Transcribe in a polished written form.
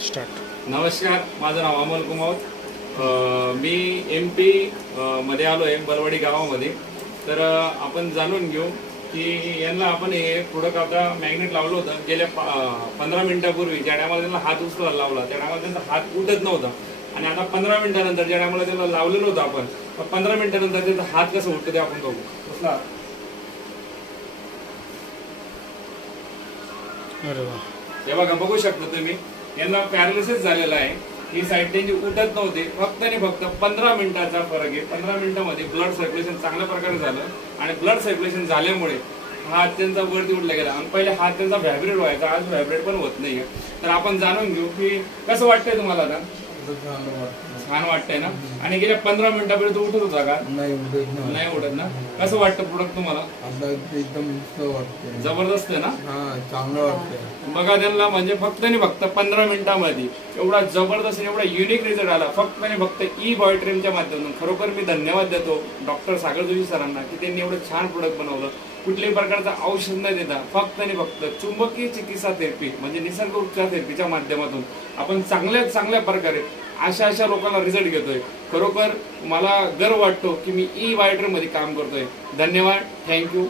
Start. नमस्कार, माझं नाव अमोल कुमार। मी MP मध्ये आलो आहे, बलवाडी गावामध्ये। तर आपण जाणून घेऊ की यांना आपण हे प्रोडक्ट आता मॅग्नेट लावलं होतं गेल्या 15 मिनिटापूर्वी। ज्या टायमाला त्यांना हात उचलायला लावला त्या टायमाला त्यांचा हात उठत नव्हता, आणि आता 15 मिनिटानंतर ज्या टायमाला त्यांना लावलेलं होतं आपण, 15 मिनिटानंतर त्यांचा हात कसं उठतं ते आपण बघू। कसला अरे वा, हे बघा, बघू शकता तुम्ही, यांना पॅरालिसिस झालेला आहे। ही साईड त्यांची उठत नव्हती, फक्त आणि फक्त 15 मिनिटाचा फरक आहे। 15 मिनिटांमध्ये ब्लड सर्क्युलेशन चांगल्या प्रकारे झालं, आणि ब्लड सर्क्युलेशन झाल्यामुळे हात त्यांचा वरती उठला गेला, आणि पहिले हात त्यांचा व्हायब्रेट व्हायचा, आज व्हायब्रेट पण होत नाहीये। तर आपण जाणून घेऊ की कसं वाटतंय तुम्हाला आता। छान वाटतंय ना? आणि गेल्या 15 मिनिटापर्यंत उठत होता का? नाही उठत ना? कसं वाटतं प्रोडक्ट तुम्हाला? एकदम वाटतं, जबरदस्त आहे ना? चांगलं वाटतं। बघा, त्यांना म्हणजे फक्त आणि फक्त 15 मिनिटांमध्ये एवढा जबरदस्त, एवढा युनिक रिझल्ट आला, फक्त आणि फक्त ई-बॉयट्रेमच्या माध्यमातून। खरोखर मी धन्यवाद देतो डॉक्टर सागर जोशी सरांना की त्यांनी एवढं छान प्रोडक्ट बनवलं। कुठल्याही प्रकारचं औषध न देता फक्त आणि फक्त चुंबकीय चिकित्सा थेरपी म्हणजे निसर्ग उपचार थेरपीच्या माध्यमातून आपण चांगल्या प्रकारे अशा लोकांना रिझल्ट घेतोय। खरोखर मला गर्व वाटतो की मी ई-बॉयट्रेम मध्ये काम करतोय। धन्यवाद, थँक्यू।